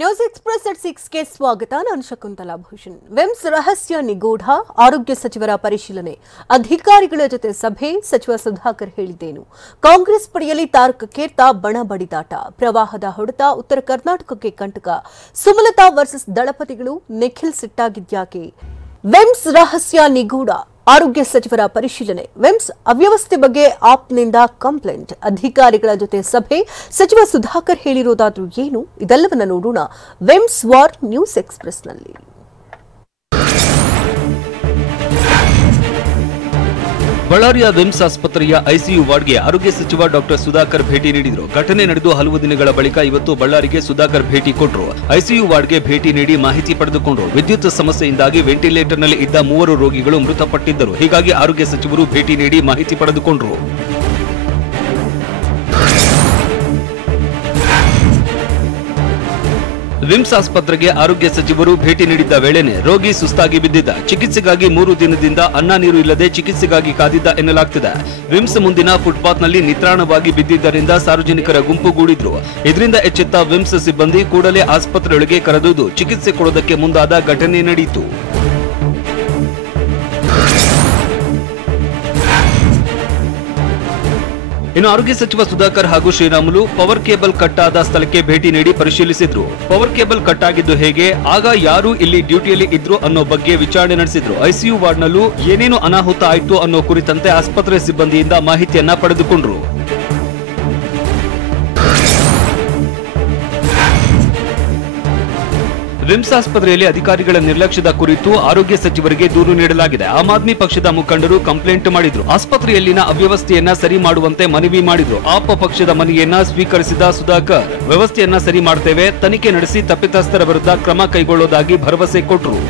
News express at 6ಗೆ ಸ್ವಾಗತ. ನಾನು Shakuntala Bhushan. VIMS ರಹಸ್ಯ ನಿಗೂಢ, ಆರೋಗ್ಯ ಸಚಿವರ ಪರಿಶೀಲನೆ, ಅಧಿಕಾರಿಗಳ ಜೊತೆ ಸಭೆ, ಸಚಿವ ಸುಧಾಕರ್ ಹೇಳಿದ್ದೇನು, ಕಾಂಗ್ರೆಸ್ ಪಡೆಯಲ್ಲಿ ತಾರಕಕ್ಕೇರ್ತಾ ಬಣ ಬಡಿದಾಟ, ಪ್ರವಾಹದ ಹೊಡೆತ ಉತ್ತರ ಕರ್ನಾಟಕಕ್ಕೆ ಕಂಟಕ, ಸುಮಲತಾ ವರ್ಸಸ್ ದಳಪತಿಗಳು, ನಿಖಿಲ್ ಸಿಟ್ಟಾಗಿದ್ಯಾಕೆ, ವಿಮ್ಸ್ ರಹಸ್ಯ ನಿಗೂಢ, ಆರೋಗ್ಯ ಸಚಿವರ ಪರಿಶೀಲನೆ, ವಿಮ್ಸ್ ಅವ್ಯವಸ್ಥೆ ಬಗ್ಗೆ ಆಪ್ನಿಂದ ಕಂಪ್ಲೇಂಟ್, ಅಧಿಕಾರಿಗಳ ಜೊತೆ ಸಭೆ, ಸಚಿವ ಸುಧಾಕರ್ ಹೇಳಿರೋದಾದ್ರೂ ಏನು, ಇದೆಲ್ಲವನ್ನ ನೋಡೋಣ ವಿಮ್ಸ್ ವಾರ್ ನ್ಯೂಸ್ ಎಕ್ಸ್‌ಪ್ರೆಸ್‌ನಲ್ಲಿ. ಬಳ್ಳಾರಿಯ ವಿಮ್ಸ್ ಆಸ್ಪತ್ರೆಯ ಐಸಿಯು ವಾರ್ಡ್ಗೆ ಆರೋಗ್ಯ ಸಚಿವ ಡಾಕ್ಟರ್ ಸುಧಾಕರ್ ಭೇಟಿ ನೀಡಿದರು. ಘಟನೆ ನಡೆದು ಹಲವು ದಿನಗಳ ಬಳಿಕ ಇವತ್ತು ಬಳ್ಳಾರಿಗೆ ಸುಧಾಕರ್ ಭೇಟಿ ಕೊಟ್ಟರು. ಐಸಿಯು ವಾರ್ಡ್ಗೆ ಭೇಟಿ ನೀಡಿ ಮಾಹಿತಿ ಪಡೆದುಕೊಂಡರು. ವಿದ್ಯುತ್ ಸಮಸ್ಯೆಯಿಂದಾಗಿ ವೆಂಟಿಲೇಟರ್ನಲ್ಲಿ ಇದ್ದ 3 ರೋಗಿಗಳು ಮೃತಪಟ್ಟಿದ್ದರು. ಹೀಗಾಗಿ ಆರೋಗ್ಯ ಸಚಿವರು ಭೇಟಿ ನೀಡಿ ಮಾಹಿತಿ ಪಡೆದುಕೊಂಡರು. ವಿಮ್ಸ್ ಆಸ್ಪತ್ರೆಗೆ ಆರೋಗ್ಯ ಸಚಿವರು ಭೇಟಿ ನೀಡಿದ್ದ ವೇಳೆನೆ ರೋಗಿ ಸುಸ್ತಾಗಿ ಬಿದ್ದಿದ್ದ. ಚಿಕಿತ್ಸೆಗಾಗಿ 3 ದಿನದಿಂದ ಅನ್ನ ನೀರು ಇಲ್ಲದೆ ಚಿಕಿತ್ಸೆಗಾಗಿ ಕಾದಿದ್ದ ಎನ್ನಲಾಗ್ತಿದೆ. ವಿಮ್ಸ್ ಮುಂದಿನ ಫುಟ್ಪಾತ್ನಲ್ಲಿ ನಿತ್ರಾಣವಾಗಿ ಬಿದ್ದಿದ್ದರಿಂದ ಸಾರ್ವಜನಿಕರ ಗುಂಪುಗೂಡಿದ್ರು. ಇದರಿಂದ ಎಚ್ಚೆತ್ತ ವಿಮ್ಸ್ ಸಿಬ್ಬಂದಿ ಕೂಡಲೇ ಆಸ್ಪತ್ರೆಯೊಳಗೆ ಕರೆದೊಯ್ದು ಚಿಕಿತ್ಸೆ ಕೊಡೋದಕ್ಕೆ ಮುಂದಾದ ಘಟನೆ ನಡೆಯಿತು. ಇನ್ನು ಆರೋಗ್ಯ ಸಚಿವ ಸುಧಾಕರ್ ಹಾಗೂ ಶ್ರೀರಾಮುಲು ಪವರ್ ಕೇಬಲ್ ಕಟ್ ಆದ ಸ್ಥಳಕ್ಕೆ ಭೇಟಿ ನೀಡಿ ಪರಿಶೀಲಿಸಿದ್ರು. ಪವರ್ ಕೇಬಲ್ ಕಟ್ ಆಗಿದ್ದು ಹೇಗೆ, ಆಗ ಯಾರು ಇಲ್ಲಿ ಡ್ಯೂಟಿಯಲ್ಲಿ ಇದ್ರು ಅನ್ನೋ ಬಗ್ಗೆ ವಿಚಾರಣೆ ನಡೆಸಿದ್ರು. ಐಸಿಯು ವಾರ್ಡ್ನಲ್ಲೂ ಏನೇನು ಅನಾಹುತ ಆಯ್ತು ಅನ್ನೋ ಕುರಿತಂತೆ ಆಸ್ಪತ್ರೆ ಸಿಬ್ಬಂದಿಯಿಂದ ಮಾಹಿತಿಯನ್ನ ಪಡೆದುಕೊಂಡ್ರು. ವಿಮ್ಸ್ ಆಸ್ಪತ್ರೆಯಲ್ಲಿ ಅಧಿಕಾರಿಗಳ ನಿರ್ಲಕ್ಷ್ಯದ ಕುರಿತು ಆರೋಗ್ಯ ಸಚಿವರಿಗೆ ದೂರು ನೀಡಲಾಗಿದೆ. ಆಮ್ ಆದ್ಮಿ ಪಕ್ಷದ ಮುಖಂಡರು ಕಂಪ್ಲೇಂಟ್ ಮಾಡಿದ್ರು. ಆಸ್ಪತ್ರೆಯಲ್ಲಿನ ಅವ್ಯವಸ್ಥೆಯನ್ನ ಸರಿ ಮಾಡುವಂತೆ ಮನವಿ ಮಾಡಿದ್ರು. ಆಪ್ ಪಕ್ಷದ ಮನವಿಯನ್ನ ಸ್ವೀಕರಿಸಿದ ಸುಧಾಕರ್ ವ್ಯವಸ್ಥೆಯನ್ನ ಸರಿ ಮಾಡ್ತೇವೆ, ತನಿಖೆ ನಡೆಸಿ ತಪ್ಪಿತಸ್ಥರ ವಿರುದ್ಧ ಕ್ರಮ ಕೈಗೊಳ್ಳೋದಾಗಿ ಭರವಸೆ ಕೊಟ್ಟರು.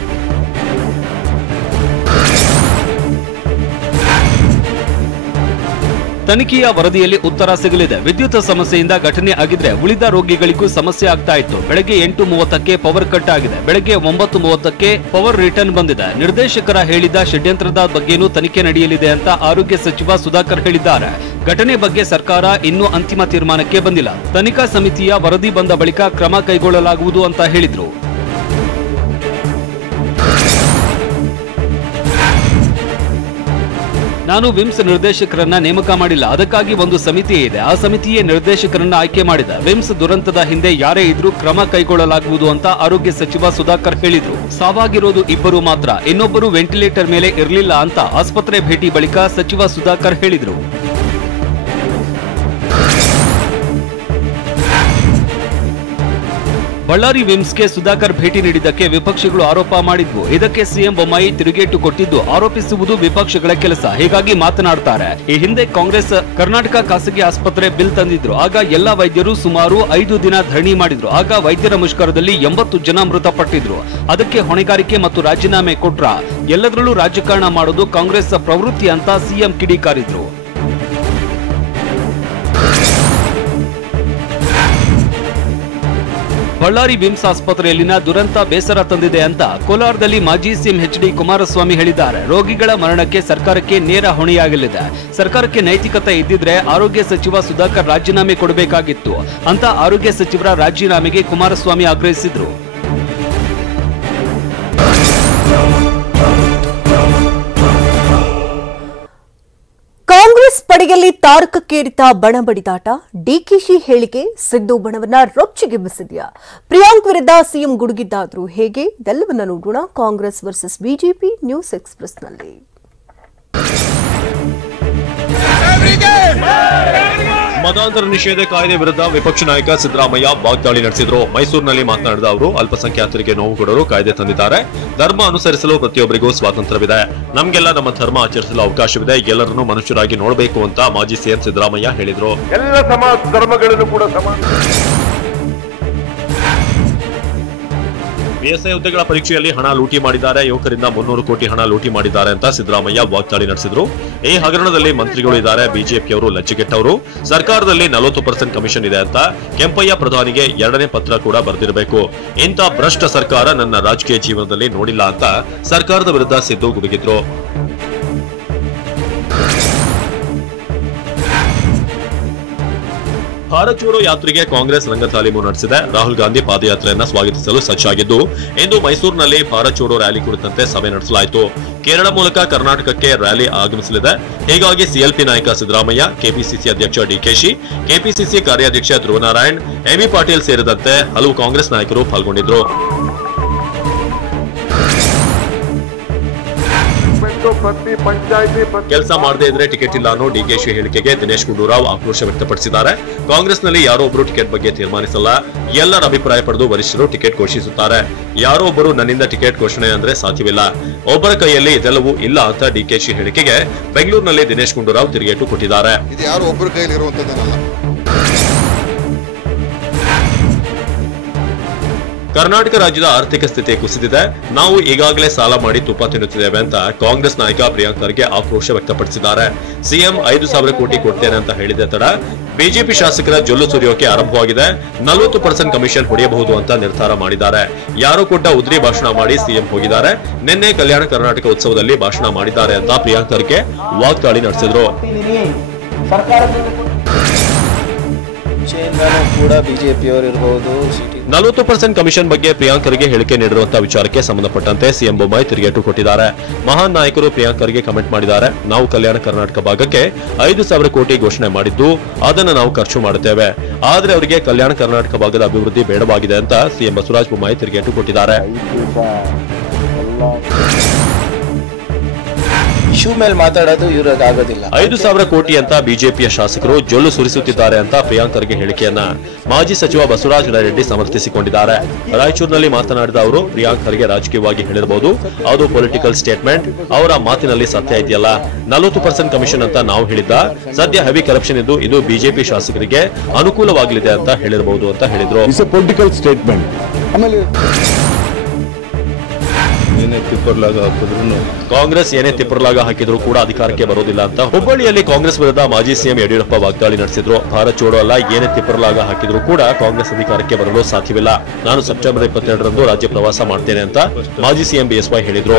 ತನಿಖೆಯ ವರದಿಯಲ್ಲಿ ಉತ್ತರ ಸಿಗಲಿದೆ. ವಿದ್ಯುತ್ ಸಮಸ್ಯೆಯಿಂದ ಘಟನೆ ಆಗಿದ್ರೆ ಉಳಿದ ರೋಗಿಗಳಿಗೂ ಸಮಸ್ಯೆ ಆಗ್ತಾ ಇತ್ತು. ಬೆಳಗ್ಗೆ 8:30ಕ್ಕೆ ಪವರ್ ಕಟ್ ಆಗಿದೆ. ಬೆಳಗ್ಗೆ 9:30ಕ್ಕೆ ಪವರ್ ರಿಟರ್ನ್ ಬಂದಿದೆ. ನಿರ್ದೇಶಕರ ಹೇಳಿದ ಷಡ್ಯಂತ್ರದ ಬಗ್ಗೆನೂ ತನಿಖೆ ನಡೆಯಲಿದೆ ಅಂತ ಆರೋಗ್ಯ ಸಚಿವ ಸುಧಾಕರ್ ಹೇಳಿದ್ದಾರೆ. ಘಟನೆ ಬಗ್ಗೆ ಸರ್ಕಾರ ಇನ್ನೂ ಅಂತಿಮ ತೀರ್ಮಾನಕ್ಕೆ ಬಂದಿಲ್ಲ. ತನಿಖಾ ಸಮಿತಿಯ ವರದಿ ಬಂದ ಬಳಿಕ ಕ್ರಮ ಕೈಗೊಳ್ಳಲಾಗುವುದು ಅಂತ ಹೇಳಿದ್ರು. ನಾನು ವಿಮ್ಸ್ ನಿರ್ದೇಶಕರನ್ನ ನೇಮಕ ಮಾಡಿಲ್ಲ, ಅದಕ್ಕಾಗಿ ಒಂದು ಸಮಿತಿ ಇದೆ. ಆ ಸಮಿತಿಯೇ ನಿರ್ದೇಶಕರನ್ನ ಆಯ್ಕೆ ಮಾಡಿದ. ವಿಮ್ಸ್ ದುರಂತದ ಹಿಂದೆ ಯಾರೇ ಇದ್ರೂ ಕ್ರಮ ಕೈಗೊಳ್ಳಲಾಗುವುದು ಅಂತ ಆರೋಗ್ಯ ಸಚಿವ ಸುಧಾಕರ್ ಹೇಳಿದ್ರು. ಸಾವಾಗಿರೋದು 2 ಮಾತ್ರ, ಇನ್ನೊಬ್ಬರು ವೆಂಟಿಲೇಟರ್ ಮೇಲೆ ಇರಲಿಲ್ಲ ಅಂತ ಆಸ್ಪತ್ರೆ ಭೇಟಿ ಬಳಿಕ ಸಚಿವ ಸುಧಾಕರ್ ಹೇಳಿದ್ರು. ಬಳ್ಳಾರಿ ವಿಮ್ಸ್ಗೆ ಸುಧಾಕರ್ ಭೇಟಿ ನೀಡಿದ್ದಕ್ಕೆ ವಿಪಕ್ಷಗಳು ಆರೋಪ ಮಾಡಿದ್ವು. ಇದಕ್ಕೆ ಸಿಎಂ ಬೊಮ್ಮಾಯಿ ತಿರುಗೇಟು ಕೊಟ್ಟಿದ್ದು ಆರೋಪಿಸುವುದು ವಿಪಕ್ಷಗಳ ಕೆಲಸ, ಹೀಗಾಗಿ ಮಾತನಾಡ್ತಾರೆ. ಈ ಹಿಂದೆ ಕಾಂಗ್ರೆಸ್ ಕರ್ನಾಟಕ ಖಾಸಗಿ ಆಸ್ಪತ್ರೆ ಬಿಲ್ ತಂದಿದ್ರು. ಆಗ ಎಲ್ಲಾ ವೈದ್ಯರು ಸುಮಾರು 5 ದಿನ ಧರಣಿ ಮಾಡಿದ್ರು. ಆಗ ವೈದ್ಯರ ಮುಷ್ಕರದಲ್ಲಿ 80 ಜನ ಮೃತಪಟ್ಟಿದ್ರು. ಅದಕ್ಕೆ ಹೊಣೆಗಾರಿಕೆ ಮತ್ತು ರಾಜೀನಾಮೆ ಕೊಟ್ರ. ಎಲ್ಲದರಲ್ಲೂ ರಾಜಕಾರಣ ಮಾಡೋದು ಕಾಂಗ್ರೆಸ್ ಪ್ರವೃತ್ತಿ ಅಂತ ಸಿಎಂ ಕಿಡಿಕಾರಿದ್ರು. ಬಳ್ಳಾರಿ ವಿಮ್ಸ್ ಆಸ್ಪತ್ರೆಯಲ್ಲಿನ ದುರಂತ ಬೇಸರ ತಂದಿದೆ ಅಂತ ಕೋಲಾರದಲ್ಲಿ ಮಾಜಿ ಸಿಎಂ ಎಚ್.ಡಿ. ಕುಮಾರಸ್ವಾಮಿ ಹೇಳಿದ್ದಾರೆ. ರೋಗಿಗಳ ಮರಣಕ್ಕೆ ಸರ್ಕಾರಕ್ಕೆ ನೇರ ಹೊಣೆಯಾಗಲಿದೆ. ಸರ್ಕಾರಕ್ಕೆ ನೈತಿಕತೆ ಇದ್ದಿದ್ರೆ ಆರೋಗ್ಯ ಸಚಿವ ಸುಧಾಕರ್ ರಾಜೀನಾಮೆ ಕೊಡಬೇಕಾಗಿತ್ತು ಅಂತ ಆರೋಗ್ಯ ಸಚಿವರ ರಾಜೀನಾಮೆಗೆ ಕುಮಾರಸ್ವಾಮಿ ಆಗ್ರಹಿಸಿದ್ರು. ಕಾಂಗ್ರೆಸ್ ಪಡೆಯಲ್ಲಿ ತಾರಕಕ್ಕೇರಿತ ಬಣ ಬಡಿದಾಟ, ಡಿಕೆಶಿ ಹೇಳಿಕೆ ಸಿದ್ದು ಬಣವನ್ನ ರೊಚ್ಚಿಗೆಬ್ಬಿಸಿದ್ಯಾ, ಪ್ರಿಯಾಂಕ್ ವಿರುದ್ಧ ಸಿಎಂ ಗುಡುಗಿದ್ದಾದ್ರೂ ಹೇಗೆ, ಇದೆಲ್ಲವನ್ನ ನೋಡೋಣ ಕಾಂಗ್ರೆಸ್ ವರ್ಸಸ್ ಬಿಜೆಪಿ ನ್ಯೂಸ್ ಎಕ್ಸ್‌ಪ್ರೆಸ್‌ನಲ್ಲಿ. ಮತಾಂತರ ನಿಷೇಧ ಕಾಯ್ದೆ ವಿರುದ್ಧ ವಿಪಕ್ಷ ನಾಯಕ ಸಿದ್ದರಾಮಯ್ಯ ವಾಗ್ದಾಳಿ ನಡೆಸಿದ್ರು. ಮೈಸೂರಿನಲ್ಲಿ ಮಾತನಾಡಿದ ಅವರು, ಅಲ್ಪಸಂಖ್ಯಾತರಿಗೆ ನೋವು ಕೊಡಲು ಕಾಯ್ದೆ ತಂದಿದ್ದಾರೆ. ಧರ್ಮ ಅನುಸರಿಸಲು ಪ್ರತಿಯೊಬ್ಬರಿಗೂ ಸ್ವಾತಂತ್ರ್ಯವಿದೆ. ನಮ್ಗೆಲ್ಲ ನಮ್ಮ ಧರ್ಮ ಆಚರಿಸಲು ಅವಕಾಶವಿದೆ. ಎಲ್ಲರನ್ನೂ ಮನುಷ್ಯರಾಗಿ ನೋಡಬೇಕು ಅಂತ ಮಾಜಿ ಸಿಎಂ ಸಿದ್ದರಾಮಯ್ಯ ಹೇಳಿದ್ರು. ಎಲ್ಲ ಸಮಾಜ ಧರ್ಮಗಳನ್ನು ಕೂಡ ಸಮಾನ. ಪಿಎಸ್ಐ ಹುದ್ದೆಗಳ ಪರೀಕ್ಷೆಯಲ್ಲಿ ಹಣ ಲೂಟಿ ಮಾಡಿದ್ದಾರೆ. ಯುವಕರಿಂದ 300 ಕೋಟಿ ಹಣ ಲೂಟಿ ಮಾಡಿದ್ದಾರೆ ಅಂತ ಸಿದ್ದರಾಮಯ್ಯ ವಾಗ್ದಾಳಿ ನಡೆಸಿದ್ರು. ಈ ಹಗರಣದಲ್ಲಿ ಮಂತ್ರಿಗಳು ಇದ್ದಾರೆ. ಬಿಜೆಪಿಯವರು ಲಜ್ಜೆಗೆಟ್ಟವರು. ಸರ್ಕಾರದಲ್ಲಿ 40% ಕಮಿಷನ್ ಇದೆ ಅಂತ ಕೆಂಪಯ್ಯ ಪ್ರಧಾನಿಗೆ 2ನೇ ಪತ್ರ ಕೂಡ ಬರೆದಿರಬೇಕು. ಇಂಥ ಭ್ರಷ್ಟ ಸರ್ಕಾರ ನನ್ನ ರಾಜಕೀಯ ಜೀವನದಲ್ಲಿ ನೋಡಿಲ್ಲ ಅಂತ ಸರ್ಕಾರದ ವಿರುದ್ಧ ಸಿದ್ದು ಗುಡುಗಿದ್ರು. ಭಾರತ್ ಜೋಡೋ ಯಾತ್ರೆಗೆ ಕಾಂಗ್ರೆಸ್ ರಂಗತಾಲೀಮು ನಡೆಸಿದೆ. ರಾಹುಲ್ ಗಾಂಧಿ ಪಾದಯಾತ್ರೆಯನ್ನ ಸ್ವಾಗತಿಸಲು ಸಜ್ಜಾಗಿದ್ದು, ಇಂದು ಮೈಸೂರಿನಲ್ಲಿ ಭಾರತ್ ಜೋಡೋ ರ್ಯಾಲಿ ಕುರಿತಂತೆ ಸಭೆ ನಡೆಸಲಾಯಿತು. ಕೇರಳ ಮೂಲಕ ಕರ್ನಾಟಕಕ್ಕೆ ರ್ಯಾಲಿ ಆಗಮಿಸಲಿದೆ. ಹೀಗಾಗಿ ಸಿಎಲ್ಪಿ ನಾಯಕ ಸಿದ್ದರಾಮಯ್ಯ, ಕೆಪಿಸಿಸಿ ಅಧ್ಯಕ್ಷ ಡಿಕೆಶಿ, ಕೆಪಿಸಿಸಿ ಕಾರ್ಯಾಧ್ಯಕ್ಷ ಧ್ರುವನಾರಾಯಣ್, ಎಂಬಿ ಪಾಟೀಲ್ ಸೇರಿದಂತೆ ಹಲವು ಕಾಂಗ್ರೆಸ್ ನಾಯಕರು ಪಾಲ್ಗೊಂಡಿದ್ರು. ಕೆಲಸ ಮಾಡದೇ ಇದ್ರೆ ಟಿಕೆಟ್ ಇಲ್ಲ ಅನ್ನೋ ಡಿಕೆಶಿ ಹೇಳಿಕೆಗೆ ದಿನೇಶ್ ಗುಂಡೂರಾವ್ ಆಕ್ರೋಶ ವ್ಯಕ್ತಪಡಿಸಿದ್ದಾರೆ. ಕಾಂಗ್ರೆಸ್ನಲ್ಲಿ ಯಾರೋ ಒಬ್ಬರು ಟಿಕೆಟ್ ಬಗ್ಗೆ ತೀರ್ಮಾನಿಸಲ್ಲ, ಎಲ್ಲರ ಅಭಿಪ್ರಾಯ ಪಡೆದು ವರಿಷ್ಠರು ಟಿಕೆಟ್ ಘೋಷಿಸುತ್ತಾರೆ. ಯಾರೋ ಒಬ್ಬರು ನನ್ನಿಂದ ಟಿಕೆಟ್ ಘೋಷಣೆ ಅಂದ್ರೆ ಸಾಧ್ಯವಿಲ್ಲ, ಒಬ್ಬರ ಕೈಯಲ್ಲಿ ಇದೆಲ್ಲವೂ ಇಲ್ಲ ಅಂತ ಡಿಕೆಶಿ ಹೇಳಿಕೆಗೆ ಬೆಂಗಳೂರಿನಲ್ಲಿ ದಿನೇಶ್ ಗುಂಡೂರಾವ್ ತಿರುಗೇಟು ಕೊಟ್ಟಿದ್ದಾರೆ. ಇದು ಯಾರೋ ಒಬ್ಬರ ಕೈಯಲ್ಲಿ ಇರುವಂತದ್ದಲ್ಲ. ಕರ್ನಾಟಕ ರಾಜ್ಯದ ಆರ್ಥಿಕ ಸ್ಥಿತಿ ಕುಸಿದಿದೆ, ನಾವು ಈಗಾಗಲೇ ಸಾಲ ಮಾಡಿ ತುಪ್ಪ ತಿನ್ನುತ್ತಿದ್ದೇವೆ ಅಂತ ಕಾಂಗ್ರೆಸ್ ನಾಯಕ ಪ್ರಿಯಾಂಕ್ ಖರ್ಗೆ ಆಕ್ರೋಶ ವ್ಯಕ್ತಪಡಿಸಿದ್ದಾರೆ. ಸಿಎಂ 5,000 ಕೋಟಿ ಕೊಡ್ತೇನೆ ಅಂತ ಹೇಳಿದ ತಡ ಬಿಜೆಪಿ ಶಾಸಕರ ಜೊಲ್ಲು ಸುರಿಯೋಕೆ ಆರಂಭವಾಗಿದೆ. 40% ಕಮಿಷನ್ ಹೊಡೆಯಬಹುದು ಅಂತ ನಿರ್ಧಾರ ಮಾಡಿದ್ದಾರೆ. ಯಾರೋ ಕೊಟ್ಟ ಉದ್ರಿ ಭಾಷಣ ಮಾಡಿ ಸಿಎಂ ಹೋಗಿದ್ದಾರೆ. ನಿನ್ನೆ ಕಲ್ಯಾಣ ಕರ್ನಾಟಕ ಉತ್ಸವದಲ್ಲಿ ಭಾಷಣ ಮಾಡಿದ್ದಾರೆ ಅಂತ ಪ್ರಿಯಾಂಕ್ ಖರ್ಗೆ ವಾಗ್ದಾಳಿ ನಡೆಸಿದ್ರು. ಕೂಡ ಬಿಜೆಪಿಯವರು ಇರಬಹುದು. 40% ಕಮಿಷನ್ ಬಗ್ಗೆ ಪ್ರಿಯಾಂಕ್ ಖರ್ಗೆ ಹೇಳಿಕೆ ನೀಡಿರುವಂತಹ ವಿಚಾರಕ್ಕೆ ಸಂಬಂಧಪಟ್ಟಂತೆ ಸಿಎಂ ಬೊಮ್ಮಾಯಿ ತಿರುಗೇಟು ಕೊಟ್ಟಿದ್ದಾರೆ. ಮಹಾನ್ ನಾಯಕರು ಪ್ರಿಯಾಂಕ್ ಖರ್ಗೆ ಕಮೆಂಟ್ ಮಾಡಿದ್ದಾರೆ. ನಾವು ಕಲ್ಯಾಣ ಕರ್ನಾಟಕ ಭಾಗಕ್ಕೆ 5,000 ಕೋಟಿ ಘೋಷಣೆ ಮಾಡಿದ್ದು, ಅದನ್ನು ನಾವು ಖರ್ಚು ಮಾಡುತ್ತೇವೆ. ಆದ್ರೆ ಅವರಿಗೆ ಕಲ್ಯಾಣ ಕರ್ನಾಟಕ ಭಾಗದ ಅಭಿವೃದ್ಧಿ ಬೇಡವಾಗಿದೆ ಅಂತ ಸಿಎಂ ಬಸವರಾಜ ಬೊಮ್ಮಾಯಿ ತಿರುಗೇಟು ಕೊಟ್ಟಿದ್ದಾರೆ. ಇಶ್ಯೂ ಮೇಲೆ ಮಾತಾಡೋದು ಇವ್ರಿಗೆ ಆಗೋದಿಲ್ಲ. 5,000 ಕೋಟಿ ಅಂತ ಬಿಜೆಪಿಯ ಶಾಸಕರು ಜೊಲ್ಲು ಸುರಿಸುತ್ತಿದ್ದಾರೆ ಅಂತ ಪ್ರಿಯಾಂಕ್ ಖರ್ಗೆ ಹೇಳಿಕೆಯನ್ನ ಮಾಜಿ ಸಚಿವ ಬಸವರಾಜ ರೆಡ್ಡಿ ಸಮರ್ಥಿಸಿಕೊಂಡಿದ್ದಾರೆ. ರಾಯಚೂರಿನಲ್ಲಿ ಮಾತನಾಡಿದ ಅವರು, ಪ್ರಿಯಾಂಕ್ ಖರ್ಗೆ ರಾಜಕೀಯವಾಗಿ ಹೇಳಿರಬಹುದು, ಅದು ಪೊಲಿಟಿಕಲ್ ಸ್ಟೇಟ್ಮೆಂಟ್, ಅವರ ಮಾತಿನಲ್ಲಿ ಸತ್ಯ ಇದೆಯಲ್ಲ. 40% ಕಮಿಷನ್ ಅಂತ ನಾವು ಹೇಳಿದ್ದ, ಸದ್ಯ ಹೆವಿ ಕರಪ್ಷನ್ ಇದ್ದು ಇದು ಬಿಜೆಪಿ ಶಾಸಕರಿಗೆ ಅನುಕೂಲವಾಗಲಿದೆ ಅಂತ ಹೇಳಿರಬಹುದು ಅಂತ ಹೇಳಿದ್ರು. Political statement. ಆಮೇಲೆ ಕಾಂಗ್ರೆಸ್ ಏನೇ ತಿಪ್ಪರ್ಲಾಗ ಹಾಕಿದ್ರು ಕೂಡ ಅಧಿಕಾರಕ್ಕೆ ಬರೋದಿಲ್ಲ ಅಂತ ಹುಬ್ಬಳ್ಳಿಯಲ್ಲಿ ಕಾಂಗ್ರೆಸ್ ವಿರುದ್ಧ ಮಾಜಿ ಸಿಎಂ ಯಡಿಯೂರಪ್ಪ ವಾಗ್ದಾಳಿ ನಡೆಸಿದ್ರು. ಭಾರತ್ ಜೋಡೋ ಅಲ್ಲ, ಏನೇ ತಿಪ್ಪರ್ಲಾಗ ಹಾಕಿದ್ರು ಕೂಡ ಕಾಂಗ್ರೆಸ್ ಅಧಿಕಾರಕ್ಕೆ ಬರಲು ಸಾಧ್ಯವಿಲ್ಲ. ನಾನು ಸೆಪ್ಟೆಂಬರ್ 22ರಂದು ರಾಜ್ಯ ಪ್ರವಾಸ ಮಾಡ್ತೇನೆ ಅಂತ ಮಾಜಿ ಸಿಎಂ ಬಿಎಸ್ವೈ ಹೇಳಿದ್ರು.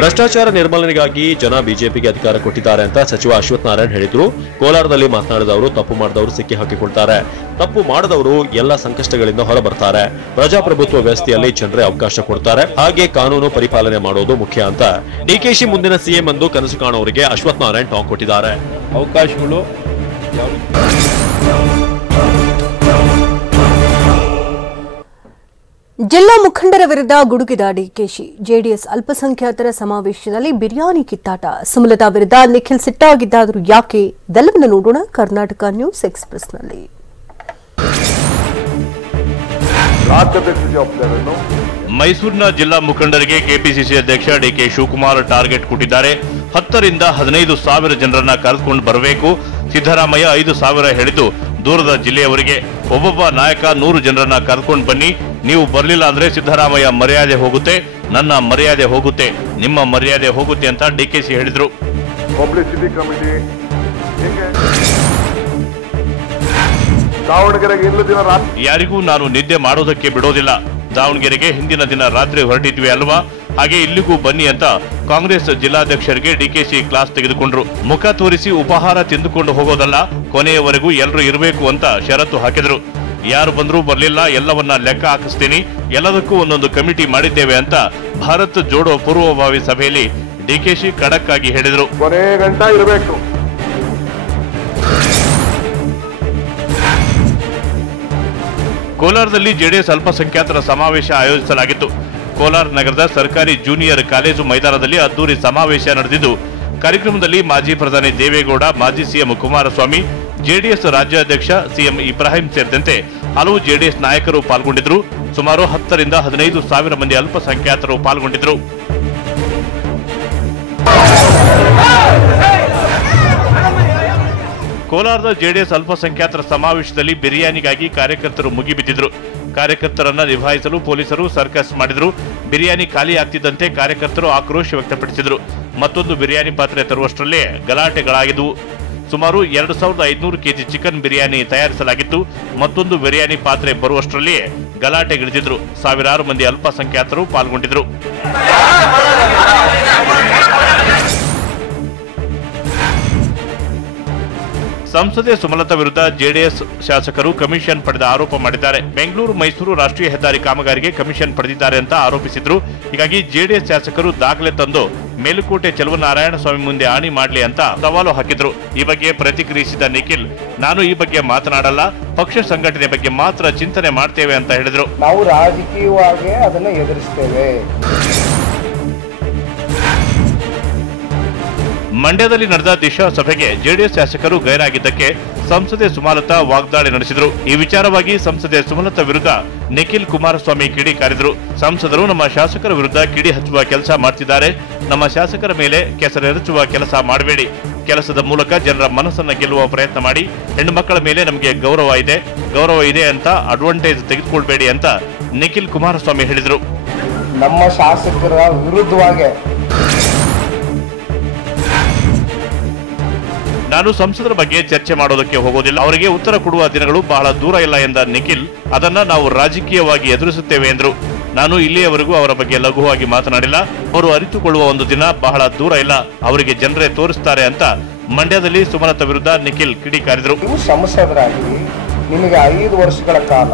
ಭ್ರಷ್ಟಾಚಾರ ನಿರ್ಮೂಲನೆಗಾಗಿ ಜನ ಬಿಜೆಪಿಗೆ ಅಧಿಕಾರ ಕೊಟ್ಟಿದ್ದಾರೆ ಅಂತ ಸಚಿವ ಅಶ್ವಥ್ ನಾರಾಯಣ್ ಹೇಳಿದ್ರು. ಕೋಲಾರದಲ್ಲಿ ಮಾತನಾಡಿದವರು, ತಪ್ಪು ಮಾಡಿದವರು ಸಿಕ್ಕಿ ಹಾಕಿಕೊಳ್ತಾರೆ, ತಪ್ಪು ಮಾಡದವರು ಎಲ್ಲ ಸಂಕಷ್ಟಗಳಿಂದ ಹೊರಬರ್ತಾರೆ. ಪ್ರಜಾಪ್ರಭುತ್ವ ವ್ಯವಸ್ಥೆಯಲ್ಲಿ ಜನರೇ ಅವಕಾಶ ಕೊಡ್ತಾರೆ, ಹಾಗೆ ಕಾನೂನು ಪರಿಪಾಲನೆ ಮಾಡೋದು ಮುಖ್ಯ ಅಂತ ಡಿಕೆಶಿ ಮುಂದಿನ ಸಿಎಂ ಎಂದು ಕನಸು ಕಾಣುವವರಿಗೆ ಅಶ್ವಥ್ ನಾರಾಯಣ್ ಟಾಂಗ್ ಕೊಟ್ಟಿದ್ದಾರೆ. ಅವಕಾಶಗಳು ಜಿಲ್ಲಾ ಮುಖಂಡರ ವಿರುದ್ಧ ಗುಡುಗಿದ ಡಿಕೆಶಿ. ಜೆಡಿಎಸ್ ಅಲ್ಪಸಂಖ್ಯಾತರ ಸಮಾವೇಶದಲ್ಲಿ ಬಿರಿಯಾನಿ ಕಿತ್ತಾಟ. ಸುಮಲತಾ ವಿರುದ್ಧ ನಿಖಿಲ್ ಸಿಟ್ಟಾಗಿದ್ದಾದರೂ ಯಾಕೆ? ಇದೆಲ್ಲವನ್ನು ನೋಡೋಣ ಕರ್ನಾಟಕ ನ್ಯೂಸ್ ಎಕ್ಸ್‌ಪ್ರೆಸ್ನಲ್ಲಿ. ಮೈಸೂರಿನ ಜಿಲ್ಲಾ ಮುಖಂಡರಿಗೆ ಕೆಪಿಸಿಸಿ ಅಧ್ಯಕ್ಷ ಡಿಕೆ ಶಿವಕುಮಾರ್ ಟಾರ್ಗೆಟ್ ಕೊಟ್ಟಿದ್ದಾರೆ. 10 ರಿಂದ 15 ಸಾವಿರ ಜನರನ್ನ ಕರೆದುಕೊಂಡು ಬರಬೇಕು. ಸಿದ್ದರಾಮಯ್ಯ 5,000 ಹೇಳಿದ್ದು ದೂರದ ಜಿಲ್ಲೆಯವರಿಗೆ. ಒಬ್ಬೊಬ್ಬ ನಾಯಕ 100 ಜನರನ್ನ ಕರೆದುಕೊಂಡು ಬನ್ನಿ, ನೀವು ಬರಲಿಲ್ಲ ಅಂದ್ರೆ ಸಿದ್ದರಾಮಯ್ಯ ಮರ್ಯಾದೆ ಹೋಗುತ್ತೆ, ನನ್ನ ಮರ್ಯಾದೆ ಹೋಗುತ್ತೆ, ನಿಮ್ಮ ಮರ್ಯಾದೆ ಹೋಗುತ್ತೆ ಅಂತ ಡಿಕೆಶಿ ಹೇಳಿದ್ರು. ಪಬ್ಲಿಸಿಟಿ ಕಮಿಟಿ ಯಾರಿಗೂ ನಾನು ನಿದ್ದೆ ಮಾಡೋದಕ್ಕೆ ಬಿಡೋದಿಲ್ಲ. ದಾವಣಗೆರೆಗೆ ಹಿಂದಿನ ದಿನ ರಾತ್ರಿ ಹೊರಟಿದ್ವಿ ಅಲ್ವಾ, ಹಾಗೆ ಇಲ್ಲಿಗೂ ಬನ್ನಿ ಅಂತ ಕಾಂಗ್ರೆಸ್ ಜಿಲ್ಲಾಧ್ಯಕ್ಷರಿಗೆ ಡಿಕೆಶಿ ಕ್ಲಾಸ್ ತೆಗೆದುಕೊಂಡ್ರು. ಮುಖ ತೋರಿಸಿ ಉಪಹಾರ ತಿಂದುಕೊಂಡು ಹೋಗೋದಲ್ಲ, ಕೊನೆಯವರೆಗೂ ಎಲ್ಲರೂ ಇರಬೇಕು ಅಂತ ಷರತ್ತು ಹಾಕಿದ್ರು. ಯಾರು ಬಂದ್ರೂ ಬರ್ಲಿಲ್ಲ, ಎಲ್ಲವನ್ನ ಲೆಕ್ಕ ಹಾಕಿಸ್ತೀನಿ, ಎಲ್ಲದಕ್ಕೂ ಒಂದೊಂದು ಕಮಿಟಿ ಮಾಡಿದ್ದೇವೆ ಅಂತ ಭಾರತ್ ಜೋಡೋ ಪೂರ್ವಭಾವಿ ಸಭೆಯಲ್ಲಿ ಡಿಕೆಶಿ ಖಡಕ್ ಆಗಿ ಹೇಳಿದ್ರು. ಕೊನೆ ಗಂಟ ಇರಬೇಕು. ಕೋಲಾರದಲ್ಲಿ ಜೆಡಿಎಸ್ ಅಲ್ಪಸಂಖ್ಯಾತರ ಸಮಾವೇಶ ಆಯೋಜಿಸಲಾಗಿತ್ತು. ಕೋಲಾರ ನಗರದ ಸರ್ಕಾರಿ ಜೂನಿಯರ್ ಕಾಲೇಜು ಮೈದಾನದಲ್ಲಿ ಅದ್ದೂರಿ ಸಮಾವೇಶ ನಡೆದಿದ್ದು, ಕಾರ್ಯಕ್ರಮದಲ್ಲಿ ಮಾಜಿ ಪ್ರಧಾನಿ ದೇವೇಗೌಡ, ಮಾಜಿ ಸಿಎಂ ಕುಮಾರಸ್ವಾಮಿ, ಜೆಡಿಎಸ್ ರಾಜ್ಯಾಧ್ಯಕ್ಷ ಸಿಎಂ ಇಬ್ರಾಹಿಂ ಸೇರಿದಂತೆ ಹಲವು ಜೆಡಿಎಸ್ ನಾಯಕರು ಪಾಲ್ಗೊಂಡಿದ್ದರು. ಸುಮಾರು 10 ರಿಂದ 15 ಸಾವಿರ ಮಂದಿ ಅಲ್ಪಸಂಖ್ಯಾತರು ಪಾಲ್ಗೊಂಡಿದ್ದರು. ಕೋಲಾರದ ಜೆಡಿಎಸ್ ಅಲ್ಪಸಂಖ್ಯಾತರ ಸಮಾವೇಶದಲ್ಲಿ ಬಿರಿಯಾನಿಗಾಗಿ ಕಾರ್ಯಕರ್ತರು ಮುಗಿಬಿದ್ದಿದ್ರು. ಕಾರ್ಯಕರ್ತರನ್ನ ನಿಭಾಯಿಸಲು ಪೊಲೀಸರು ಸರ್ಕಸ್ ಮಾಡಿದ್ರು. ಬಿರಿಯಾನಿ ಖಾಲಿ ಆಗ್ತಿದ್ದಂತೆ ಕಾರ್ಯಕರ್ತರು ಆಕ್ರೋಶ ವ್ಯಕ್ತಪಡಿಸಿದ್ರು. ಮತ್ತೊಂದು ಬಿರಿಯಾನಿ ಪಾತ್ರೆ ತರುವಷ್ಟರಲ್ಲೇ ಗಲಾಟೆಗಳಾಗಿದ್ವು. ಸುಮಾರು 2500 ಕೆಜಿ ಚಿಕನ್ ಬಿರಿಯಾನಿ ತಯಾರಿಸಲಾಗಿತ್ತು. ಮತ್ತೊಂದು ಬಿರಿಯಾನಿ ಪಾತ್ರೆ ಬರುವಷ್ಟರಲ್ಲಿಯೇ ಗಲಾಟೆಗಿಳಿದಿದ್ರು. ಸಾವಿರಾರು ಮಂದಿ ಅಲ್ಪಸಂಖ್ಯಾತರು ಪಾಲ್ಗೊಂಡಿದ್ರು. ಸಂಸದೆ ಸುಮಲತಾ ವಿರುದ್ಧ ಜೆಡಿಎಸ್ ಶಾಸಕರು ಕಮಿಷನ್ ಪಡೆದ ಆರೋಪ ಮಾಡಿದ್ದಾರೆ. ಬೆಂಗಳೂರು ಮೈಸೂರು ರಾಷ್ಟ್ರೀಯ ಹೆದ್ದಾರಿ ಕಾಮಗಾರಿಗೆ ಕಮಿಷನ್ ಪಡೆದಿದ್ದಾರೆ ಅಂತ ಆರೋಪಿಸಿದ್ರು. ಹೀಗಾಗಿ ಜೆಡಿಎಸ್ ಶಾಸಕರು ದಾಖಲೆ ತಂದು ಮೇಲುಕೋಟೆ ಚೆಲುವನಾರಾಯಣ ಸ್ವಾಮಿ ಮುಂದೆ ಆಣಿ ಮಾಡಲಿ ಅಂತ ಸವಾಲು ಹಾಕಿದ್ರು. ಈ ಬಗ್ಗೆ ಪ್ರತಿಕ್ರಿಯಿಸಿದ ನಿಖಿಲ್, ನಾನು ಈ ಬಗ್ಗೆ ಮಾತನಾಡಲ್ಲ, ಪಕ್ಷ ಸಂಘಟನೆ ಬಗ್ಗೆ ಮಾತ್ರ ಚಿಂತನೆ ಮಾಡ್ತೇವೆ ಅಂತ ಹೇಳಿದ್ರು. ನಾವು ರಾಜಕೀಯವಾಗಿ ಅದನ್ನ ಎದುರಿಸ್ತೇವೆ. ಮಂಡ್ಯದಲ್ಲಿ ನಡೆದ ದಿಶಾ ಸಭೆಗೆ ಜೆಡಿಎಸ್ ಶಾಸಕರು ಗೈರಾಗಿದ್ದಕ್ಕೆ ಸಂಸದೆ ಸುಮಲತಾ ವಾಗ್ದಾಳಿ ನಡೆಸಿದರು. ಈ ವಿಚಾರವಾಗಿ ಸಂಸದೆ ಸುಮಲತಾ ವಿರುದ್ಧ ನಿಖಿಲ್ ಕುಮಾರಸ್ವಾಮಿ ಕಿಡಿಕಾರಿದ್ರು. ಸಂಸದರು ನಮ್ಮ ಶಾಸಕರ ವಿರುದ್ಧ ಕಿಡಿ ಹಚ್ಚುವ ಕೆಲಸ ಮಾಡ್ತಿದ್ದಾರೆ, ನಮ್ಮ ಶಾಸಕರ ಮೇಲೆ ಕೆಸರೆರಚುವ ಕೆಲಸ ಮಾಡಬೇಡಿ, ಕೆಲಸದ ಮೂಲಕ ಜನರ ಮನಸ್ಸನ್ನ ಗೆಲ್ಲುವ ಪ್ರಯತ್ನ ಮಾಡಿ, ಹೆಣ್ಣು ಮಕ್ಕಳ ಮೇಲೆ ನಮಗೆ ಗೌರವ ಇದೆ ಅಂತ ಅಡ್ವಾಂಟೇಜ್ ತೆಗೆದುಕೊಳ್ಬೇಡಿ ಅಂತ ನಿಖಿಲ್ ಕುಮಾರಸ್ವಾಮಿ ಹೇಳಿದರು. ನಮ್ಮ ಶಾಸಕರ ವಿರುದ್ಧವಾಗಿ ನಾನು ಸಂಸದರ ಬಗ್ಗೆ ಚರ್ಚೆ ಮಾಡೋದಕ್ಕೆ ಹೋಗೋದಿಲ್ಲ, ಅವರಿಗೆ ಉತ್ತರ ಕೊಡುವ ದಿನಗಳು ಬಹಳ ದೂರ ಇಲ್ಲ ಎಂದ ನಿಖಿಲ್, ಅದನ್ನ ನಾವು ರಾಜಕೀಯವಾಗಿ ಎದುರಿಸುತ್ತೇವೆ ಎಂದರು. ನಾನು ಇಲ್ಲಿಯವರೆಗೂ ಅವರ ಬಗ್ಗೆ ಲಘುವಾಗಿ ಮಾತನಾಡಿಲ್ಲ, ಅವರು ಅರಿತುಕೊಳ್ಳುವ ಒಂದು ದಿನ ಬಹಳ ದೂರ ಇಲ್ಲ, ಅವರಿಗೆ ಜನರೇ ತೋರಿಸ್ತಾರೆ ಅಂತ ಮಂಡ್ಯದಲ್ಲಿ ಸುಮಲತಾ ವಿರುದ್ಧ ನಿಖಿಲ್ ಕಿಡಿಕಾರಿದರು. ನೀವು ಸಂಸದರಾಗಿ ನಿಮಗೆ 5 ವರ್ಷಗಳ ಕಾಲ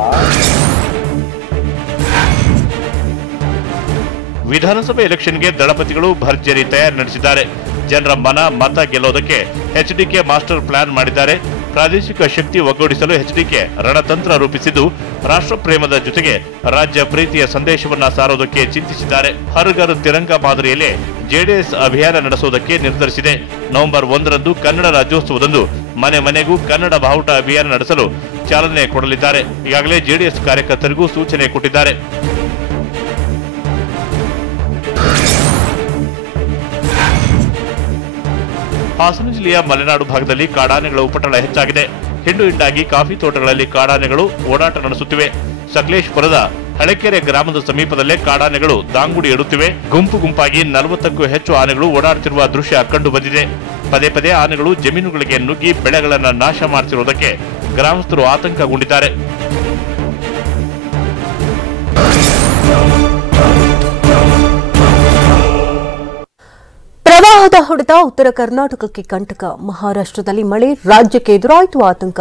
ವಿಧಾನಸಭೆ ಎಲೆಕ್ಷನ್ಗೆ ದಳಪತಿಗಳು ಭರ್ಜರಿ ತಯಾರಿ ನಡೆಸಿದ್ದಾರೆ. ಜನರ ಮತ ಗೆಲ್ಲೋದಕ್ಕೆ ಎಚ್ಡಿಕೆ ಮಾಸ್ಟರ್ ಪ್ಲಾನ್ ಮಾಡಿದ್ದಾರೆ. ಪ್ರಾದೇಶಿಕ ಶಕ್ತಿ ಒಗ್ಗೂಡಿಸಲು ಎಚ್ಡಿಕೆ ರಣತಂತ್ರ ರೂಪಿಸಿದ್ದು, ರಾಷ್ಟ್ರ ಪ್ರೇಮದ ಜೊತೆಗೆ ರಾಜ್ಯ ಪ್ರೀತಿಯ ಸಂದೇಶವನ್ನ ಸಾರೋದಕ್ಕೆ ಚಿಂತಿಸಿದ್ದಾರೆ. ಹರ್ ಘರ್ ತಿರಂಗ ಮಾದರಿಯಲ್ಲಿ ಜೆಡಿಎಸ್ ಅಭಿಯಾನ ನಡೆಸುವುದಕ್ಕೆ ನಿರ್ಧರಿಸಿದೆ. ನವೆಂಬರ್ 1ರಂದು ಕನ್ನಡ ರಾಜ್ಯೋತ್ಸವದಂದು ಮನೆ ಮನೆಗೂ ಕನ್ನಡ ಬಾವುಟ ಅಭಿಯಾನ ನಡೆಸಲು ಚಾಲನೆ ಕೊಡಲಿದ್ದಾರೆ. ಈಗಾಗಲೇ ಜೆಡಿಎಸ್ ಕಾರ್ಯಕರ್ತರಿಗೂ ಸೂಚನೆ ಕೊಟ್ಟಿದ್ದಾರೆ. ಹಾಸನ ಜಿಲ್ಲೆಯ ಮಲೆನಾಡು ಭಾಗದಲ್ಲಿ ಕಾಡಾನೆಗಳ ಉಪಟಳ ಹೆಚ್ಚಾಗಿದೆ. ಹಿಂಡು ಕಾಫಿ ತೋಟಗಳಲ್ಲಿ ಕಾಡಾನೆಗಳು ಓಡಾಟ ನಡೆಸುತ್ತಿವೆ. ಸಕಲೇಶ್ಪುರದ ಹಳೆಕೆರೆ ಗ್ರಾಮದ ಸಮೀಪದಲ್ಲೇ ಕಾಡಾನೆಗಳು ದಾಂಗುಡಿ ಇಡುತ್ತಿವೆ. ಗುಂಪಾಗಿ 40ಕ್ಕೂ ಹೆಚ್ಚು ಆನೆಗಳು ಓಡಾಡುತ್ತಿರುವ ದೃಶ್ಯ ಕಂಡು ಬಂದಿದೆ. ಪದೇ ಆನೆಗಳು ಜಮೀನುಗಳಿಗೆ ನುಗ್ಗಿ ಬೆಳೆಗಳನ್ನು ನಾಶ ಮಾಡುತ್ತಿರುವುದಕ್ಕೆ ಗ್ರಾಮಸ್ಥರು ಆತಂಕಗೊಂಡಿದ್ದಾರೆ. ಪ್ರವಾಹದ ಹೊಡೆತ ಉತ್ತರ ಕರ್ನಾಟಕಕ್ಕೆ ಕಂಟಕ. ಮಹಾರಾಷ್ಟ್ರದಲ್ಲಿ ಮಳೆ, ರಾಜ್ಯಕ್ಕೆ ಎದುರಾಯಿತು ಆತಂಕ.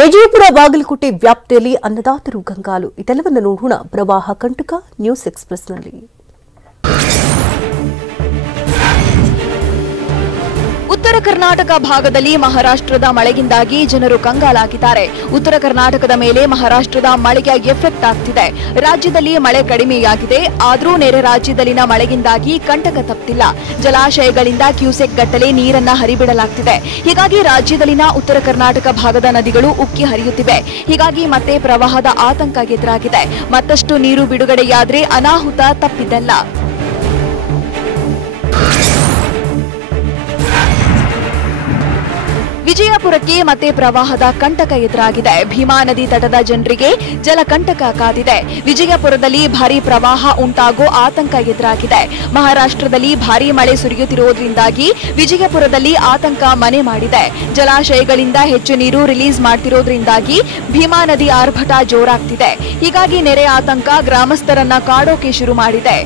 ವಿಜಯಪುರ ಬಾಗಲಕೋಟೆ ವ್ಯಾಪ್ತಿಯಲ್ಲಿ ಅನ್ನದಾತರು ಕಂಗಾಲು. ಇದೆಲ್ಲವನ್ನು ನೋಡೋಣ ಪ್ರವಾಹ ಕಂಟಕ ನ್ಯೂಸ್ ಎಕ್ಸ್‌ಪ್ರೆಸ್‌ನಲ್ಲಿ. ಉತ್ತರ ಕರ್ನಾಟಕ ಭಾಗದಲ್ಲಿ ಮಹಾರಾಷ್ಟ್ರದ ಮಳೆಯಿಂದಾಗಿ ಜನರು ಕಂಗಾಲಾಗಿದ್ದಾರೆ. ಉತ್ತರ ಕರ್ನಾಟಕದ ಮೇಲೆ ಮಹಾರಾಷ್ಟ್ರದ ಮಳೆಗೆ ಎಫೆಕ್ಟ್ ಆಗ್ತಿದೆ. ರಾಜ್ಯದಲ್ಲಿ ಮಳೆ ಕಡಿಮೆಯಾಗಿದೆ, ಆದರೂ ನೆರೆ ರಾಜ್ಯದಲ್ಲಿನ ಮಳೆಯಿಂದಾಗಿ ಕಂಟಕ ತಪ್ಪಿಲ್ಲ. ಜಲಾಶಯಗಳಿಂದ ಕ್ಯೂಸೆಕ್ ಗಟ್ಟಲೆ ನೀರನ್ನ ಹರಿಬಿಡಲಾಗ್ತಿದೆ. ಹೀಗಾಗಿ ರಾಜ್ಯದಲ್ಲಿನ ಉತ್ತರ ಕರ್ನಾಟಕ ಭಾಗದ ನದಿಗಳು ಉಕ್ಕಿ ಹರಿಯುತ್ತಿವೆ. ಹೀಗಾಗಿ ಮತ್ತೆ ಪ್ರವಾಹದ ಆತಂಕ ಎದುರಾಗಿದೆ. ಮತ್ತಷ್ಟು ನೀರು ಬಿಡುಗಡೆಯಾದ್ರೆ ಅನಾಹುತ ತಪ್ಪಿದ್ದಲ್ಲ. ವಿಜಯಪುರಕ್ಕೆ ಮತ್ತೆ ಪ್ರವಾಹದ ಕಂಟಕ ಎದುರಾಗಿದೆ. ಭೀಮಾ ನದಿ ತಟದ ಜನರಿಗೆ ಜಲಕಂಟಕ ಕಾದಿದೆ. ವಿಜಯಪುರದಲ್ಲಿ ಭಾರೀ ಪ್ರವಾಹ ಉಂಟಾಗೋ ಆತಂಕ ಎದುರಾಗಿದೆ. ಮಹಾರಾಷ್ಟ್ರದಲ್ಲಿ ಭಾರೀ ಮಳೆ ಸುರಿಯುತ್ತಿರುವುದರಿಂದಾಗಿ ವಿಜಯಪುರದಲ್ಲಿ ಆತಂಕ ಮನೆ ಮಾಡಿದೆ. ಜಲಾಶಯಗಳಿಂದ ಹೆಚ್ಚು ನೀರು ರಿಲೀಸ್ ಮಾಡ್ತಿರೋದ್ರಿಂದಾಗಿ ಭೀಮಾ ನದಿ ಆರ್ಭಟ ಜೋರಾಗ್ತಿದೆ. ಹೀಗಾಗಿ ನೆರೆ ಆತಂಕ ಗ್ರಾಮಸ್ಥರನ್ನ ಕಾಡೋಕೆ ಶುರು ಮಾಡಿದೆ.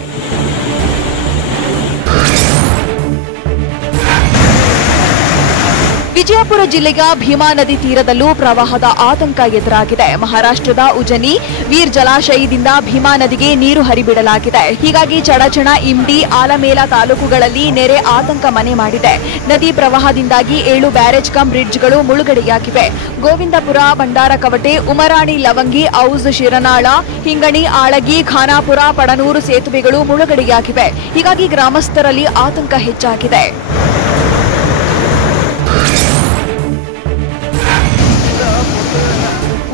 ವಿಜಯಪುರ ಜಿಲ್ಲೆಯ ಭೀಮಾ ನದಿ ತೀರದಲ್ಲೂ ಪ್ರವಾಹದ ಆತಂಕ ಎದುರಾಗಿದೆ. ಮಹಾರಾಷ್ಟ್ರದ ಉಜನಿ ವೀರ್ ಜಲಾಶಯದಿಂದ ಭೀಮಾ ನದಿಗೆ ನೀರು ಹರಿಬಿಡಲಾಗಿದೆ. ಹೀಗಾಗಿ ಚಡಚಣ, ಇಂಡಿ, ಆಲಮೇಲ ತಾಲೂಕುಗಳಲ್ಲಿ ನೆರೆ ಆತಂಕ ಮನೆ ಮಾಡಿದೆ. ನದಿ ಪ್ರವಾಹದಿಂದಾಗಿ 7 ಬ್ಯಾರೇಜ್ ಕಮ್ ಬ್ರಿಡ್ಜ್ಗಳು ಮುಳುಗಡೆಯಾಗಿವೆ. ಗೋವಿಂದಪುರ, ಭಂಡಾರಕವಟೆ, ಉಮರಾಣಿ, ಲವಂಗಿ, ಔಜ್, ಶಿರನಾಳ, ಹಿಂಗಣಿ, ಆಳಗಿ, ಖಾನಾಪುರ, ಪಡನೂರು ಸೇತುವೆಗಳು ಮುಳುಗಡೆಯಾಗಿವೆ. ಹೀಗಾಗಿ ಗ್ರಾಮಸ್ಥರಲ್ಲಿ ಆತಂಕ ಹೆಚ್ಚಾಗಿದೆ.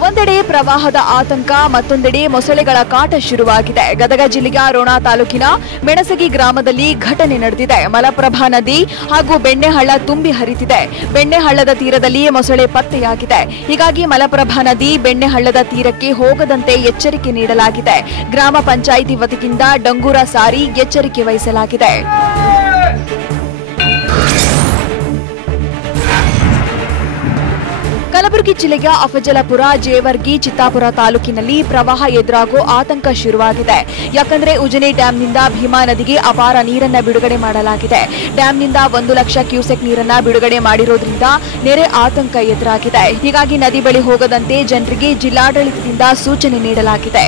ಒಂದೆಡೆ ಪ್ರವಾಹದ ಆತಂಕ, ಮತ್ತೊಂದೆಡೆ ಮೊಸಳೆಗಳ ಕಾಟ ಶುರುವಾಗಿದೆ. ಗದಗ ಜಿಲ್ಲೆಯ ರೋಣ ತಾಲೂಕಿನ ಮೆಣಸಗಿ ಗ್ರಾಮದಲ್ಲಿ ಘಟನೆ ನಡೆದಿದೆ. ಮಲಪ್ರಭಾ ನದಿ ಹಾಗೂ ಬೆಣ್ಣೆಹಳ್ಳ ತುಂಬಿ ಹರಿತಿದೆ. ಬೆಣ್ಣೆಹಳ್ಳದ ತೀರದಲ್ಲಿ ಮೊಸಳೆ ಪತ್ತೆಯಾಗಿದೆ. ಹೀಗಾಗಿ ಮಲಪ್ರಭಾ ನದಿ ಬೆಣ್ಣೆಹಳ್ಳದ ತೀರಕ್ಕೆ ಹೋಗದಂತೆ ಎಚ್ಚರಿಕೆ ನೀಡಲಾಗಿದೆ. ಗ್ರಾಮ ಪಂಚಾಯಿತಿ ವತಿಯಿಂದ ಡಂಗೂರ ಸಾರಿ ಎಚ್ಚರಿಕೆ ವಹಿಸಲಾಗಿದೆ. ಕಲಬುರಗಿ ಕಲಬುರಗಿ ಜಿಲ್ಲೆಯ ಅಫಜಲಪುರ, ಜೇವರ್ಗಿ, ಚಿತ್ತಾಪುರ ತಾಲೂಕಿನಲ್ಲಿ ಪ್ರವಾಹ ಎದುರಾಗೋ ಆತಂಕ ಶುರುವಾಗಿದೆ. ಯಾಕಂದ್ರೆ ಉಜನಿ ಡ್ಯಾಂನಿಂದ ಭೀಮಾ ನದಿಗೆ ಅಪಾರ ನೀರನ್ನ ಬಿಡುಗಡೆ ಮಾಡಲಾಗಿದೆ. ಡ್ಯಾಂನಿಂದ 1 ಲಕ್ಷ ಕ್ಯೂಸೆಕ್ ನೀರನ್ನ ಬಿಡುಗಡೆ ಮಾಡಿರೋದ್ರಿಂದ ನೆರೆ ಆತಂಕ ಎದುರಾಗಿದೆ. ಹೀಗಾಗಿ ನದಿ ಬಳಿ ಹೋಗದಂತೆ ಜನರಿಗೆ ಜಿಲ್ಲಾಡಳಿತದಿಂದ ಸೂಚನೆ ನೀಡಲಾಗಿದೆ.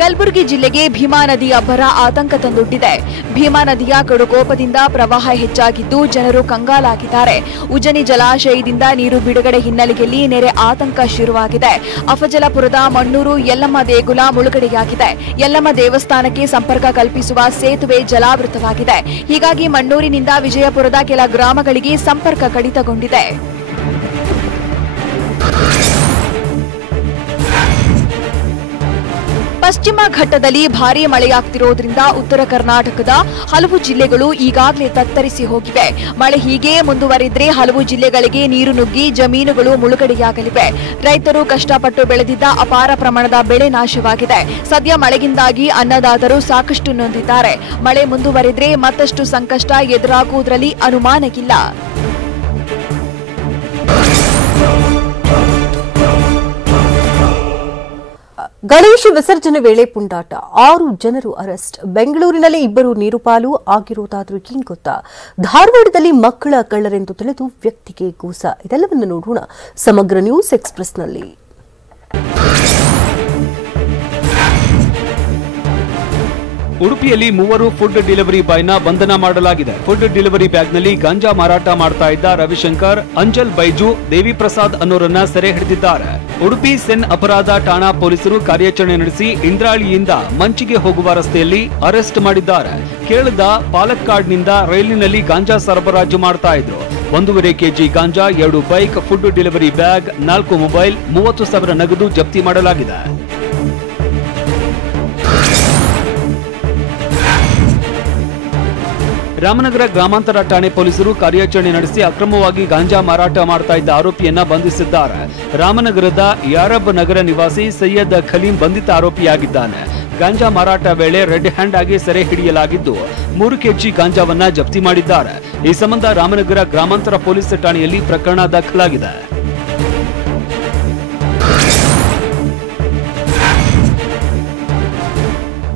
ಕಲಬುರಗಿ ಜಿಲ್ಲೆಗೆ ಭೀಮಾ ನದಿ ಅಬ್ಬರ ಆತಂಕ ತಂದೊಡ್ಡಿದೆ. ಭೀಮಾ ನದಿಯ ಕಡುಕೋಪದಿಂದ ಪ್ರವಾಹ ಹೆಚ್ಚಾಗಿದ್ದು ಜನರು ಕಂಗಾಲಾಗಿದ್ದಾರೆ. ಉಜನಿ ಜಲಾಶಯದಿಂದ ನೀರು ಬಿಡುಗಡೆ ಹಿನ್ನೆಲೆಯಲ್ಲಿ ನೆರೆ ಆತಂಕ ಶುರುವಾಗಿದೆ. ಅಫಜಲಪುರದ ಮಣ್ಣೂರು ಯಲ್ಲಮ್ಮ ದೇಗುಲ ಮುಳುಗಡೆಯಾಗಿದೆ. ಯಲ್ಲಮ್ಮ ದೇವಸ್ಥಾನಕ್ಕೆ ಸಂಪರ್ಕ ಕಲ್ಪಿಸುವ ಸೇತುವೆ ಜಲಾವೃತವಾಗಿದೆ. ಹೀಗಾಗಿ ಮಣ್ಣೂರಿನಿಂದ ವಿಜಯಪುರದ ಕೆಲ ಗ್ರಾಮಗಳಿಗೆ ಸಂಪರ್ಕ ಕಡಿತಗೊಂಡಿದೆ. ಪಶ್ಚಿಮ ಘಟ್ಟದಲ್ಲಿ ಭಾರೀ ಮಳೆಯಾಗ್ತಿರೋದ್ರಿಂದ ಉತ್ತರ ಕರ್ನಾಟಕದ ಹಲವು ಜಿಲ್ಲೆಗಳು ಈಗಾಗಲೇ ತತ್ತರಿಸಿ ಹೋಗಿವೆ. ಮಳೆ ಹೀಗೆ ಮುಂದುವರಿದ್ರೆ ಹಲವು ಜಿಲ್ಲೆಗಳಿಗೆ ನೀರು ನುಗ್ಗಿ ಜಮೀನುಗಳು ಮುಳುಗಡೆಯಾಗಲಿವೆ. ರೈತರು ಕಷ್ಟಪಟ್ಟು ಬೆಳೆದಿದ್ದ ಅಪಾರ ಪ್ರಮಾಣದ ಬೆಳೆ ನಾಶವಾಗಿದೆ. ಸದ್ಯ ಮಳೆಯಿಂದಾಗಿ ಅನ್ನದಾತರು ಸಾಕಷ್ಟು ನೊಂದಿದ್ದಾರೆ. ಮಳೆ ಮುಂದುವರಿದ್ರೆ ಮತ್ತಷ್ಟು ಸಂಕಷ್ಟ ಎದುರಾಗುವುದರಲ್ಲಿ ಅನುಮಾನವಿಲ್ಲ. ಗಣೇಶ ವಿಸರ್ಜನೆ ವೇಳೆ ಪುಂಡಾಟ, 6 ಜನರು ಅರೆಸ್ಟ್. ಬೆಂಗಳೂರಿನಲ್ಲಿ 2 ನೀರುಪಾಲು ಆಗಿರುವುದಾದ್ರೂ ಏನ್ ಗೊತ್ತಾ? ಧಾರವಾಡದಲ್ಲಿ ಮಕ್ಕಳ ಕಳ್ಳರೆಂದು ತಿಳಿದು ವ್ಯಕ್ತಿಗೆ ಕೂಸ. ಇದೆಲ್ಲವನ್ನು ನೋಡೋಣ ಸಮಗ್ರ ನ್ಯೂಸ್ ಎಕ್ಸ್‌ಪ್ರೆಸ್‌ನಲ್ಲಿ. ಉಡುಪಿಯಲ್ಲಿ 3 ಫುಡ್ ಡೆಲಿವರಿ ಬಾಯ್ನ ಬಂಧನ ಮಾಡಲಾಗಿದೆ. ಫುಡ್ ಡೆಲಿವರಿ ಬ್ಯಾಗ್ನಲ್ಲಿ ಗಾಂಜಾ ಮಾರಾಟ ಮಾಡ್ತಾ ಇದ್ದ ರವಿಶಂಕರ್, ಅಂಜಲ್ ಬೈಜು, ದೇವಿ ಪ್ರಸಾದ್ ಅನ್ನೋರನ್ನ ಸೆರೆ ಹಿಡಿದಿದ್ದಾರೆ. ಉಡುಪಿ ಸೆನ್ ಅಪರಾಧ ಠಾಣಾ ಪೊಲೀಸರು ಕಾರ್ಯಾಚರಣೆ ನಡೆಸಿ ಇಂದ್ರಾಳಿಯಿಂದ ಮಂಚಿಗೆ ಹೋಗುವ ರಸ್ತೆಯಲ್ಲಿ ಅರೆಸ್ಟ್ ಮಾಡಿದ್ದಾರೆ. ಕೇರಳದ ಪಾಲಕ್ಕಾಡ್ನಿಂದ ರೈಲಿನಲ್ಲಿ ಗಾಂಜಾ ಸರಬರಾಜು ಮಾಡ್ತಾ ಇದ್ರು. 1.5 ಕೆಜಿ ಗಾಂಜಾ, 2 bike, food delivery bag, 4 mobile, 30,000 ನಗದು ಜಪ್ತಿ ಮಾಡಲಾಗಿದೆ. ರಾಮನಗರ ಗ್ರಾಮಾಂತರ ಠಾಣೆ ಪೊಲೀಸರು ಕಾರ್ಯಾಚರಣೆ ನಡೆಸಿ ಅಕ್ರಮವಾಗಿ ಗಾಂಜಾ ಮಾರಾಟ ಮಾಡ್ತಾ ಇದ್ದ ಆರೋಪಿಯನ್ನ ಬಂಧಿಸಿದ್ದಾರೆ. ರಾಮನಗರದ ಯಾರಬ್ ನಗರ ನಿವಾಸಿ ಸೈಯದ್ ಖಲೀಂ ಬಂಧಿತ ಆರೋಪಿಯಾಗಿದ್ದಾನೆ. ಗಾಂಜಾ ಮಾರಾಟ ವೇಳೆ ರೆಡ್ ಹ್ಯಾಂಡ್ ಆಗಿ ಸೆರೆ ಹಿಡಿಯಲಾಗಿದ್ದು 3 ಕೆಜಿ ಗಾಂಜಾವನ್ನ ಜಪ್ತಿ ಮಾಡಿದ್ದಾರೆ. ಈ ಸಂಬಂಧ ರಾಮನಗರ ಗ್ರಾಮಾಂತರ ಪೊಲೀಸ್ ಠಾಣೆಯಲ್ಲಿ ಪ್ರಕರಣ ದಾಖಲಾಗಿದೆ.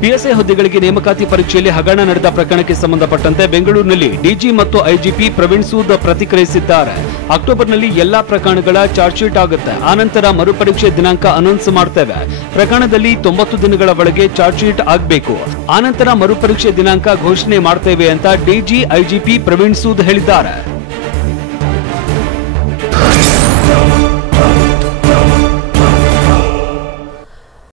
ಪಿಎಸ್ಐ ಹುದ್ದೆಗಳಿಗೆ ನೇಮಕಾತಿ ಪರೀಕ್ಷೆಯಲ್ಲಿ ಹಗರಣ ನಡೆದ ಪ್ರಕರಣಕ್ಕೆ ಸಂಬಂಧಪಟ್ಟಂತೆ ಬೆಂಗಳೂರಿನಲ್ಲಿ ಡಿಜಿ ಮತ್ತು ಐಜಿಪಿ ಪ್ರವೀಣ್ ಸೂದ್ ಪ್ರತಿಕ್ರಿಯಿಸಿದ್ದಾರೆ. ಅಕ್ಟೋಬರ್ನಲ್ಲಿ ಎಲ್ಲಾ ಪ್ರಕರಣಗಳ ಚಾರ್ಜ್ ಶೀಟ್ ಆಗುತ್ತೆ. ಆನಂತರ ಮರುಪರೀಕ್ಷೆ ದಿನಾಂಕ ಅನೌನ್ಸ್ ಮಾಡ್ತೇವೆ. ಪ್ರಕರಣದಲ್ಲಿ 90 ದಿನಗಳ ಒಳಗೆ ಚಾರ್ಜ್ ಶೀಟ್ ಆಗಬೇಕು. ಆನಂತರ ಮರುಪರೀಕ್ಷೆ ದಿನಾಂಕ ಘೋಷಣೆ ಮಾಡ್ತೇವೆ ಅಂತ ಡಿಜಿ ಐಜಿಪಿ ಪ್ರವೀಣ್ ಸೂದ್ ಹೇಳಿದ್ದಾರೆ.